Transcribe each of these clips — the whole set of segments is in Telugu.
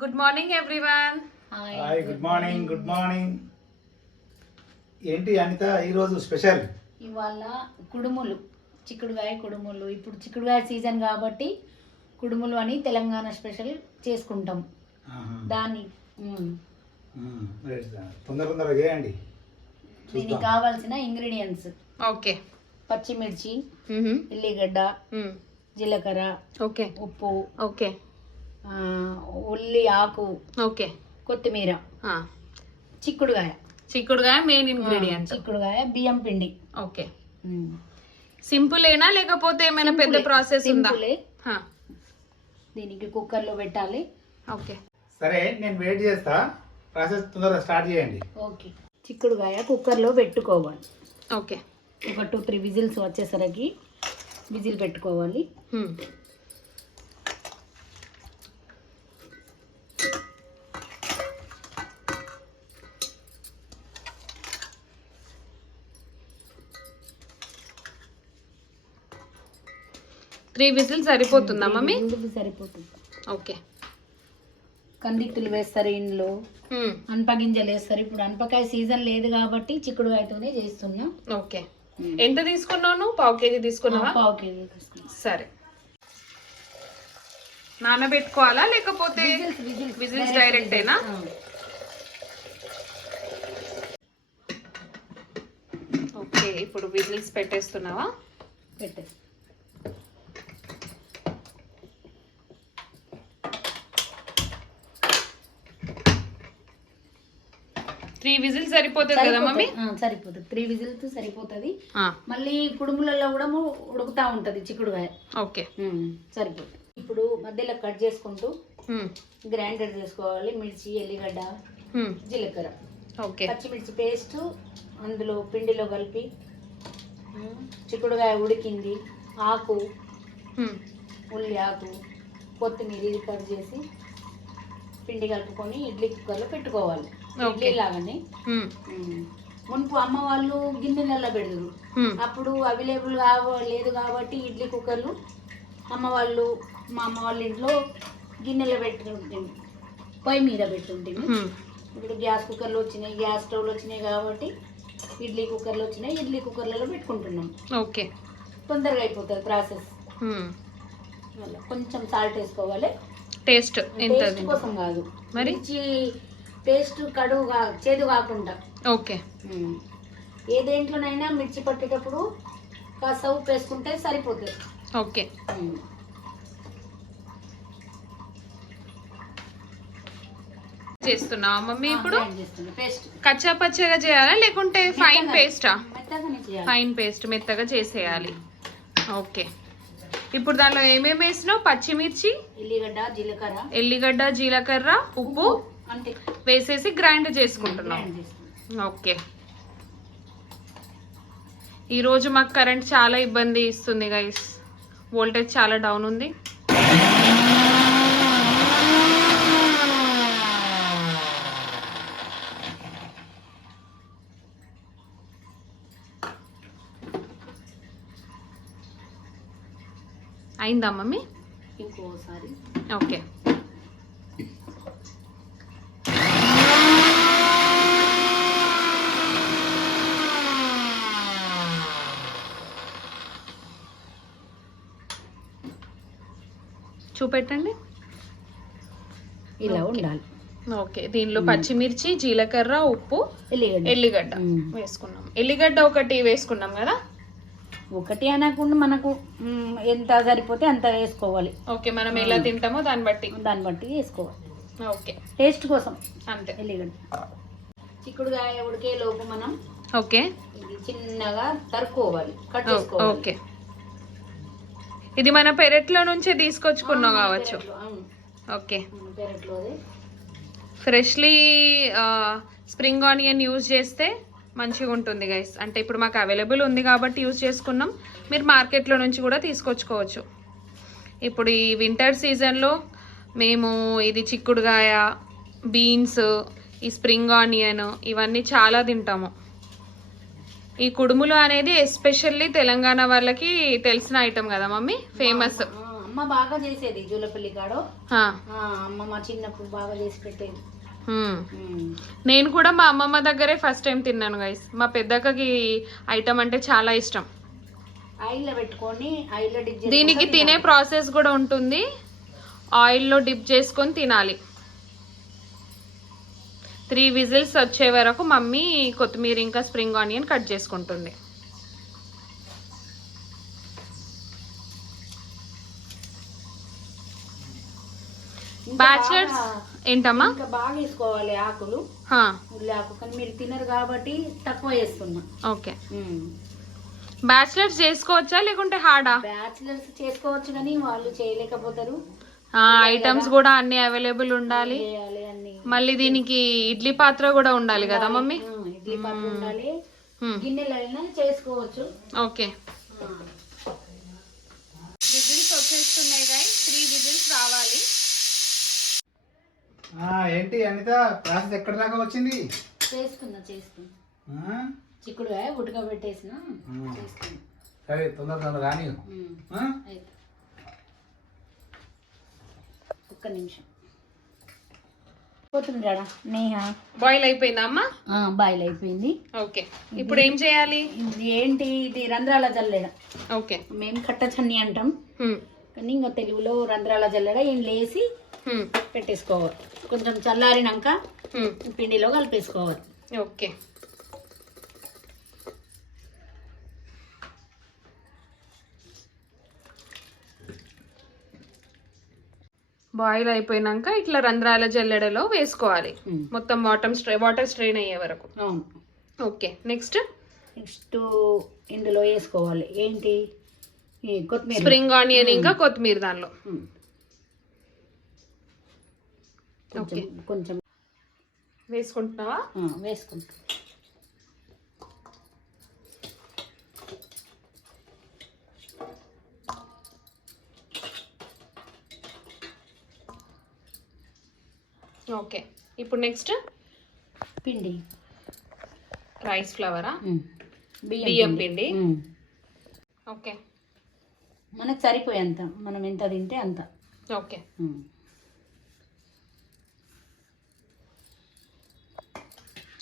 Good morning everyone. Hi, good morning. Good morning. ఏంటి అనిత ఈరోజు స్పెషల్? ఇవాళ కుడుములు, చిక్కుడుగాయ కుడుములు. ఇప్పుడు చిక్కుడుగాయ సీజన్ కాబట్టి కుడుములు అని తెలంగాణ స్పెషల్ చేసుకుంటాం. దాన్ని తొందరగా చేయండి. దీనికి కావాల్సిన ఇంగ్రీడియంట్స్: ఓకే, పచ్చిమిర్చి, ఉల్లిగడ్డ, జీలకర్ర, ఓకే, ఉప్పు, ఓకే, ఉల్లి ఆకు, ఓకే, కొత్తిమీర, చిక్కుడుగాయ మెయిన్ ఇంగ్రీడియంట్. చిక్కుడుగాయ, బియ్యం పిండి. ఓకే, సింపులేనా లేకపోతే ఏమైనా పెద్ద ప్రాసెస్ ఉందా? సింపులే. దీనికి కుక్కర్లో పెట్టాలి. ఓకే, సరే, నేను వెయిట్ చేస్తా. ప్రాసెస్ తొందరగా స్టార్ట్ చేయండి. ఓకే, చిక్కుడుగాయ కుక్కర్లో పెట్టుకోవాలి. ఓకే, ఒక 2-3 విజిల్స్ వచ్చేసరికి విజిల్ పెట్టుకోవాలి. త్రీ విజిల్ సరిపోతుందా మమ్మీ? సరిపోతుంది. ఓకే, కందిత్తులు వేస్తారు, ఇంట్లో అనపగింజలు వేస్తారు. ఇప్పుడు అనపకాయ సీజన్ లేదు కాబట్టి చిక్కుడుకాయతోనే చేస్తున్నాం. ఓకే, ఎంత తీసుకున్నావు? పావు కేజీ తీసుకున్నావా? పావు కేజీ తీసుకున్నాం. సరే, నానబెట్టుకోవాలా లేకపోతే విజిల్స్ డైరెక్టేనా? ఓకే, ఇప్పుడు విజిల్స్ పెట్టేస్తున్నావా? పెట్టే 3 విజిల్స్ సరిపోతుంది కదా మమ్మీ? సరిపోతుంది. 3 విజిల్స్ సరిపోతుంది. మళ్ళీ కుడుములలో కూడా ఉడుకుతా ఉంటది చిక్కుడుకాయ. ఓకే, సరిపోతుంది. ఇప్పుడు మధ్యలో కట్ చేసుకుంటూ గ్రైండర్ చేసుకోవాలి. మిర్చి, ఎల్లిగడ్డ, జీలకర్ర, ఓకే, పచ్చిమిర్చి పేస్ట్ అందులో పిండిలో కలిపి, చిక్కుడుకాయ ఉడికింది, ఆకు, ఉల్లి ఆకు, కొత్తిమీర ఇది కట్ చేసి పిండి కలుపుకొని ఇడ్లీ కుక్కర్లో పెట్టుకోవాలి. ఇడ్లీ లాగానే. మునుపు అమ్మ వాళ్ళు గిన్నెలలో పెడతారు. అప్పుడు అవైలబుల్ లేదు కాబట్టి ఇడ్లీ కుక్కర్లు మా అమ్మ వాళ్ళ ఇంట్లో గిన్నెలో పెట్టుకుంటుంది, పొయ్యి మీద పెట్టుంటుంది. ఇప్పుడు గ్యాస్ కుక్కర్లు వచ్చినాయి, గ్యాస్ స్టవ్లు వచ్చినాయి కాబట్టి ఇడ్లీ కుక్కర్లు వచ్చినాయి. ఇడ్లీ కుక్కర్లలో పెట్టుకుంటున్నాం. ఓకే, తొందరగా అయిపోతుంది ప్రాసెస్. కొంచెం సాల్ట్ వేసుకోవాలి. టేస్ట్ కోసం కాదు, మరి టేస్ట్ కడువుగా చేదు కాకుండా. ఓకే, ఏ దేంట్లోనైనా మిర్చి పట్టేటప్పుడు కాస్త ఉప్పు వేసుకుంటే సరిపోతుంది. ఓకే, చేస్తున్నావా మమ్మీ? ఇప్పుడు పేస్ట్ కచ్చా పచ్చగా చేయాలా లేకుంటే ఫైన్ పేస్టా? మెత్తగానే చేయాలి. ఫైన్ పేస్ట్ మెత్తగా చేసేయాలి. ఓకే, ఇప్పుడు దానిలో ఏమేమి వేసినావు? పచ్చిమిర్చి, ఎల్లిగడ్డ, జీలకర్ర, ఉప్పు అంటే వేసేసి గ్రైండ్ చేసుకుంటున్నాం. ఓకే, ఈరోజు మాకు కరెంట్ చాలా ఇబ్బంది ఇస్తుంది గైస్. వోల్టేజ్ చాలా డౌన్ ఉంది. అయిందా మమ్మీ? ఇంకోసారి. ఓకే, చూపెట్టండి. ఇలా ఉండాలి. ఓకే, దీనిలో పచ్చిమిర్చి, జీలకర్ర, ఉప్పు, ఎల్లిగడ్డ వేసుకున్నాం. ఎల్లిగడ్డ ఒకటి వేసుకున్నాం కదా? ఒకటి అనకుండా మనకు ఎంత సరిపోతే అంత వేసుకోవాలి. ఓకే, మనం ఎలా తింటామో దాన్ని బట్టి వేసుకోవాలి. ఓకే, టేస్ట్ కోసం అంతే. ఎల్లిగడ్డ. చిక్కుడుకాయ ఉడికే లోపు మనం ఓకే ఇది చిన్నగా తరుక్కోవాలి, కట్ చేసుకోవాలి. ఓకే, ఇది మన పెరట్లో నుంచే తీసుకొచ్చుకున్నాం కావచ్చు. ఓకే, పెరట్లోదే ఫ్రెష్లీ స్ప్రింగ్ ఆనియన్ యూజ్ చేస్తే మంచిగా ఉంటుంది గైస్. అంటే ఇప్పుడు మాకు అవైలబుల్ ఉంది కాబట్టి యూజ్ చేసుకున్నాం. మీరు మార్కెట్లో నుంచి కూడా తీసుకొచ్చుకోవచ్చు. ఇప్పుడు ఈ వింటర్ సీజన్లో మేము ఇది చిక్కుడుగాయ, బీన్స్, ఈ స్ప్రింగ్ ఆనియన్ ఇవన్నీ చాలా తింటాము. ఈ కుడుములు అనేది ఎస్పెషల్లీ తెలంగాణ వాళ్ళకి తెలిసిన ఐటమ్ కదా మమ్మీ, ఫేమస్. అమ్మ బాగా చేసేది జూలపల్లి కాడో. ఆ, అమ్మ మా చిన్నప్పుడు బాగా చేసి పెట్టేది. నేను కూడా మా అమ్మమ్మ దగ్గరే ఫస్ట్ టైం తిన్నాను గైస్. మా పెద్దక్కకి ఐటమ్ అంటే చాలా ఇష్టం. ఆయిల్లో పెట్టుకొని ఆయిల్లో డిప్ దీనికి తినే ప్రాసెస్ కూడా ఉంటుంది. ఆయిల్లో డిప్ చేసుకొని తినాలి. 3 విజిల్స్ వచ్చే వరకు మమ్మీ కొత్తిమీర ఇంకా స్ప్రింగ్ ఆనియన్ కట్ చేసుకుంటుంది. బ్యాచిలర్స్ ఏంటమ్మా? ఇంకా బాగా వేసుకోవాలి ఆకులు, హా, ఉల్లి ఆకు. కానీ మీరు తినరు కాబట్టి తక్కువ వేస్తున్నా. ఓకే. బ్యాచిలర్స్ చేసుకోవచ్చా లేకుంటే హార్డా? బ్యాచిలర్స్ చేసుకోవచ్చు కానీ వాళ్ళు చేయలేకపోతారు. ఐటమ్స్ కూడా అన్ని అవైలబుల్ ఉండాలి. చేయాలి అన్ని. మళ్ళీ దీనికి ఇడ్లీ పాత్ర కూడా ఉండాలి కదా మమ్మీ? ఇడ్లీ పాత్ర ఉండాలి. గిన్నెలు అయినా చేసుకోవచ్చు. ఓకే. విజిల్స్ వచ్చేస్తున్నాయి గాయస్. 3 విజిల్స్ రావాలి. ఏంటి అనిత ప్రాసెస్ ఎక్కడ దాకా వచ్చింది? చేసుకున్నా చిక్కుడుగా ఉడకబెట్టేసిన చేసుకున్నా. సరే తొందర కానీ ఒక్క నిమిషం. పోతుందిరా నేహ. బాయిల్ అయిపోయిందా అమ్మా? బాయిల్ అయిపోయింది. ఓకే. ఇప్పుడు ఏం చేయాలి? ఏంటి ఇది రంధ్రాల జల్లెడ. ఓకే. మేము కట్ట చన్ని అంటాం కానీ ఇంకా తెలుగులో రంధ్రాల జల్లెడ. ఏం లేసి పెట్టేసుకోవాలి. కొంచెం చల్లారినాక పిండిలో కలిపేసుకోవాలి. ఓకే. బాయిల్ అయిపోయినాక ఇట్లా రంధ్రాల జల్లెడలో వేసుకోవాలి. మొత్తం వాటర్ స్ట్రెయిన్ అయ్యే వరకు. అవును. ఓకే. నెక్స్ట్ ఇందులో వేసుకోవాలి ఏంటి కొత్తిమీర, స్ప్రింగ్ ఆనియన్ ఇంకా కొత్తిమీర దానిలో. ఓకే. కొంచెం వేసుకుంటున్నావా? వేసుకుంటా. ఓకే. ఇప్పుడు నెక్స్ట్ పిండి, రైస్ ఫ్లవరా, బియ్యం పిండి. ఓకే. మనకు సరిపోయేంత, మనం ఎంత తింటే అంత. ఓకే.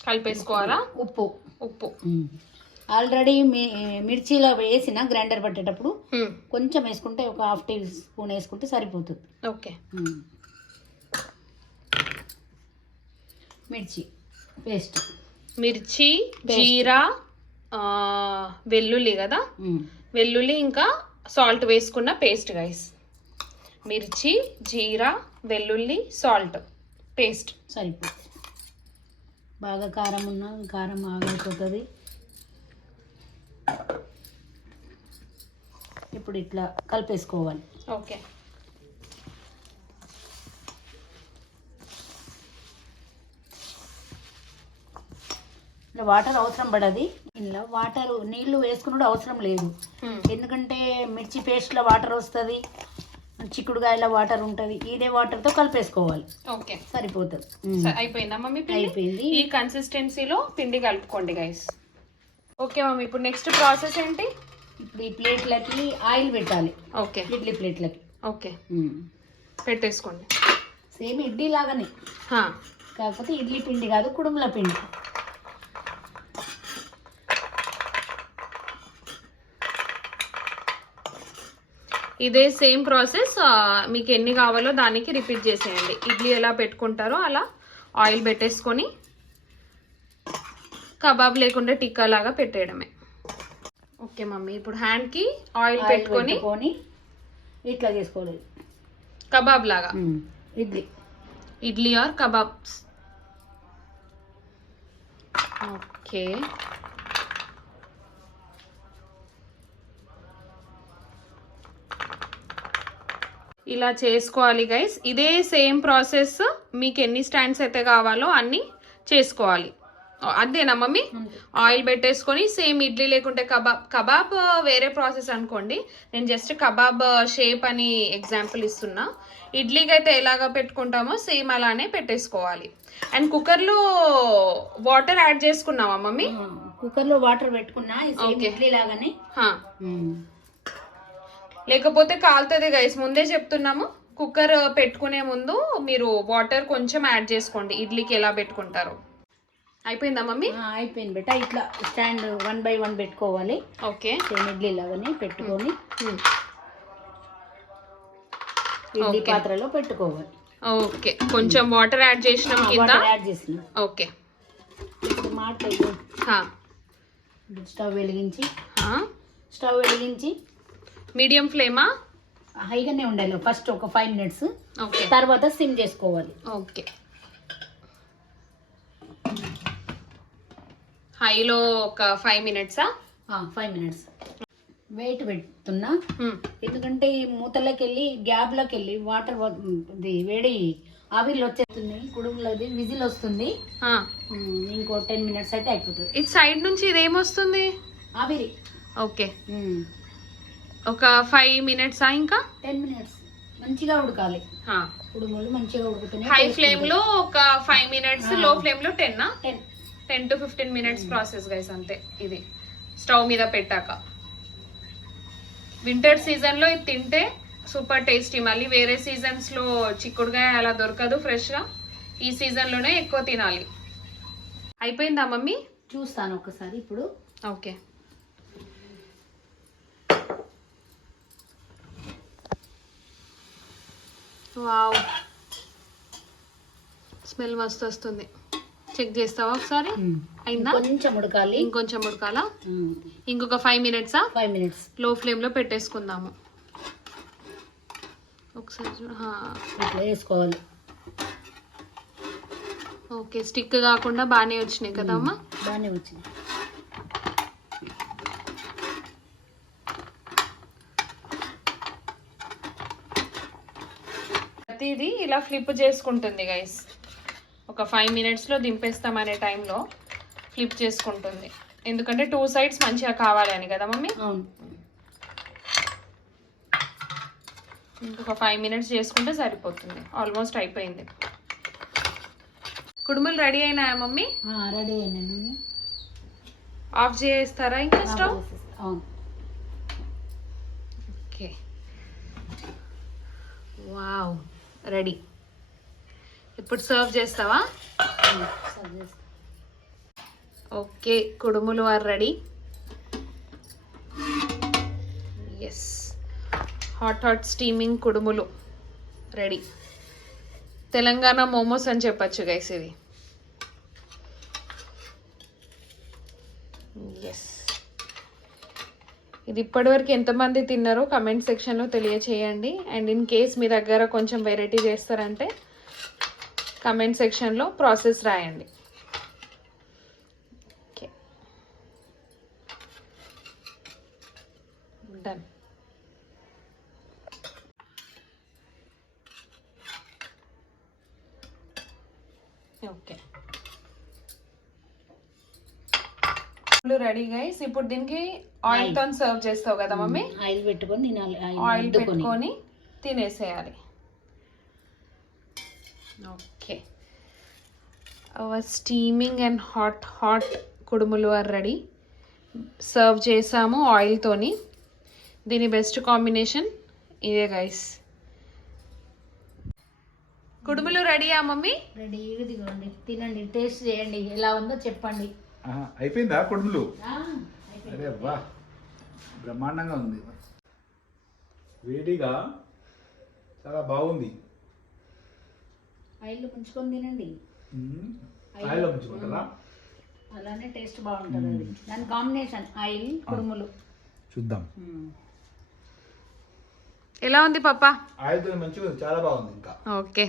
కలిపేసుకోవాలా? ఉప్పు ఆల్రెడీ మిర్చిలో వేసిన గ్రైండర్ పట్టేటప్పుడు కొంచెం వేసుకుంటే ఒక 1/2 టీ స్పూన్ వేసుకుంటే సరిపోతుంది. ఓకే. మిర్చి పేస్ట్, మిర్చి, జీరా, వెల్లుల్లి కదా, వెల్లుల్లి ఇంకా సాల్ట్ వేసుకున్న పేస్ట్ గైస్. మిర్చి, జీరా, వెల్లుల్లి, సాల్ట్ పేస్ట్ సరిపోతుంది. బాగా కారం ఉన్నా కారం ఆగైపోతుంది. ఇప్పుడు ఇట్లా కలిపేసుకోవాలి. ఓకే. ఇలా వాటర్ అవసరం పడది. ఇలా వాటర్ నీళ్లు వేసుకున్నాడు అవసరం లేదు. ఎందుకంటే మిర్చి పేస్ట్లో వాటర్ వస్తుంది, చిక్కుడుకాయల వాటర్ ఉంటుంది. ఇదే వాటర్తో కలిపేసుకోవాలి. ఓకే. సరిపోతుంది. అయిపోయిందా మమ్మీ? అయిపోయింది. ఈ కన్సిస్టెన్సీలో పిండి కలుపుకోండి గైస్. Okay mummy. ఇప్పుడు నెక్స్ట్ ప్రాసెస్ ఏంటి? ఇప్పుడు ఈ ప్లేట్లకి ఆయిల్ పెట్టాలి. ఓకే. ఇడ్లీ ప్లేట్లకి. ఓకే. పెట్టేసుకోండి. సేమ్ ఇడ్లీ లాగానే, కాకపోతే ఇడ్లీ పిండి కాదు, కుడుముల పిండి. ఇదే సేమ్ ప్రాసెస్ మీకు ఎన్ని కావాలో దానికి రిపీట్ చేసేయండి. ఇడ్లీ ఎలా పెట్టుకుంటారో అలా ఆయిల్ పెట్టేసుకొని కబాబ్ లేకుండా టిక్కా లాగా పెట్టేయడమే. Okay mummy. ఇప్పుడు హ్యాండ్కి ఆయిల్ పెట్టుకొని ఇట్లా చేసుకోవాలి, కబాబ్ లాగా. Idli or kebabs. ఓకే. ఇలా చేసుకోవాలి గైస్. ఇదే సేమ్ ప్రాసెస్ మీకు ఎన్ని స్టాండ్స్ అయితే కావాలో అన్ని చేసుకోవాలి. అదేనా మమ్మీ? ఆయిల్ పెట్టేసుకొని సేమ్ ఇడ్లీ లేకుంటే కబాబ్ వేరే ప్రాసెస్ అనుకోండి. నేను జస్ట్ కబాబ్ షేప్ అని ఎగ్జాంపుల్ ఇస్తున్నా. ఇడ్లీకి అయితే ఎలాగ పెట్టుకుంటామో సేమ్ అలానే పెట్టేసుకోవాలి. అండ్ కుక్కర్లో వాటర్ యాడ్ చేసుకున్నావా మమ్మీ? కుక్కర్లో వాటర్ పెట్టుకున్నా ఇడ్లీ లాగానే. లేకపోతే కాలుతుంది గైస్, ముందే చెప్తున్నాము. కుక్కర్ పెట్టుకునే ముందు మీరు వాటర్ కొంచెం యాడ్ చేసుకోండి, ఇడ్లీకి ఎలా పెట్టుకుంటారు. అయిపోయిందా మమ్మీ? అయిపోయింది బెట. ఇట్లా స్టాండ్ 1 by 1 పెట్టుకోవాలి. ఓకే, సేమ్ ఇడ్లీ లాగానే పెట్టుకొని ఇడ్లీ పాత్రలో పెట్టుకోవాలి. ఓకే, కొంచెం వాటర్ యాడ్ చేసినాం కింద. యాడ్ చేసిన ఓకే, ఇప్పుడు మాట స్టవ్ వెలిగించి మీడియం ఫ్లేమా? హైగానే ఉండాలి ఫస్ట్ ఒక 5 minutes. ఓకే, తర్వాత సిమ్ చేసుకోవాలి. ఓకే, హైలో ఒక 5 minutes. 5 minutes వెయిట్ పెడుతున్నా, ఎందుకంటే ఈ మూతలోకి వెళ్ళి గ్యాప్లోకి వెళ్ళి వాటర్ వేడి ఆవిర్లు వచ్చేస్తుంది, కుడుములది విజిల్ వస్తుంది. ఇంకో 10 minutes అయితే అయిపోతుంది. ఇది సైడ్ నుంచి ఇదేమొస్తుంది? ఆవిరి. ఓకే, ఒక 5 minutes ఇంకా 10 minutes మంచిగా ఉడకాలి. కుడుములు మంచిగా ఉడుకుతున్నాయి. హై ఫ్లేమ్ లో ఒక 5 minutes, లో ఫ్లేమ్ లో 10 to 15 minutes ప్రాసెస్ గైస్, అంతే. ఇది స్టవ్ మీద పెట్టాక వింటర్ సీజన్ లో ఇది తింటే సూపర్ టేస్టీ. మళ్ళీ వేరే సీజన్స్ లో చిక్కుడుగాయ అలా దొరకదు ఫ్రెష్ గా, ఈ సీజన్ లోనే ఎక్కువ తినాలి. అయిపోయిందా మమ్మీ? చూస్తాను ఒకసారి ఇప్పుడు. ఓకే, వావ్, స్మెల్ మస్తు వస్తుంది. చెక్ చేస్తావా ఒకసారి? అయిందా? కొంచెం ఉడకాలి. ఇంకొంచెం ఉడకాలా? ఇంకొక 5 minutes. 5 minutes లో ఫ్లేమ్ లో పెట్టేసుకుందాము. ఒకసారి ఇట్లా వేసుకోవాలి. ఓకే, స్టిక్ కాకుండా బాగానే వచ్చినాయి కదమ్మా? బాగానే వచ్చింది. ప్రతిదీ ఇలా ఫ్లిప్ చేసుకుంటుంది గైస్. ఒక 5 minutes లో దింపేస్తామనే టైంలో ఫ్లిప్ చేసుకుంటుంది, ఎందుకంటే 2 sides మంచిగా కావాలని కదా మమ్మీ? అవును. ఇంకొక 5 minutes చేసుకుంటే సరిపోతుంది. ఆల్మోస్ట్ అయిపోయింది. కుడుములు రెడీ అయినాయా మమ్మీ? రెడీ అయినాను. ఆఫ్ చేస్తారా ఇంకా స్టవ్? అవును. Okay, wow, ready. ఇప్పుడు సర్వ్ చేస్తావా? Okay, kudumulu are ready. Yes, hot steaming kudumulu ready. Telangana momos అని చెప్పచ్చు గైస్ ఇది. ఎస్, ఇది ఇప్పటివరకు ఎంతమంది తిన్నారో కమెంట్ సెక్షన్లో తెలియచేయండి. అండ్ ఇన్ కేస్ మీ దగ్గర కొంచెం వెరైటీ చేస్తారంటే కమెంట్ సెక్షన్లో ప్రాసెస్ రాయండి. Okay, done. Okay, ready guys. ఇప్పుడు దీనికి ఆయిల్ తో సర్వ్ చేస్తావు కదా మమ్మీ? ఆయిల్ పెట్టుకొని ఆయిల్ పెట్టుకొని తినేసేయాలి. Okay, our steaming and hot కుడుములు ఆర్ రెడీ. సర్వ్ చేసాము ఆయిల్తోని. దీని బెస్ట్ కాంబినేషన్ ఇదే గైస్. కుడుములు రెడీయా మమ్మీ? రెడీ. ఇదిగోండి, తినండి, టేస్ట్ చేయండి, ఎలా ఉందో చెప్పండి. అయిపోయిందా కుడుములు? అరే వా, బ్రహ్మాండంగా ఉంది. వేడిగా చాలా బాగుంది. ఆయిల్లో ముంచుకొని తినండి. ఆయిల్లో ముంచుకుంటారా? అలానే టేస్ట్ బాగుంటుంది. అది దాని కాంబినేషన్ ఆయిల్ కుడుములు. చూద్దాం ఎలా ఉంది పాప? ఆయిల్తో మంచిగా చాలా బాగుంది. ఇంకా ఓకే,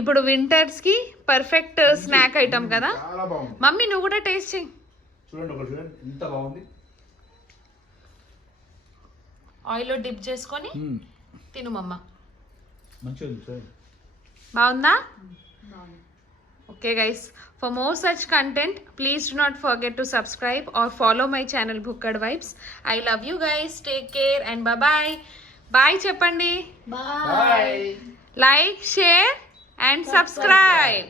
ఇప్పుడు వింటర్స్ కి పర్ఫెక్ట్ స్నాక్ ఐటమ్ కదా చాలా బాగుంది. మమ్మీ నువ్వు కూడా టేస్ట్ చేయి. చూడండి ఒకటి, చూడండి ఎంత బాగుంది. ఆయిల్లో డిప్ చేసుకొని తిను మమ్మ. మంచిగా ఉంది చూడండి. బాగుందా? Okay guys, for more such content please do not forget to subscribe or follow my channel Bhukkad Vibes. I love you guys, take care and bye bye. Bye cheppandi. Bye. Like, share and subscribe.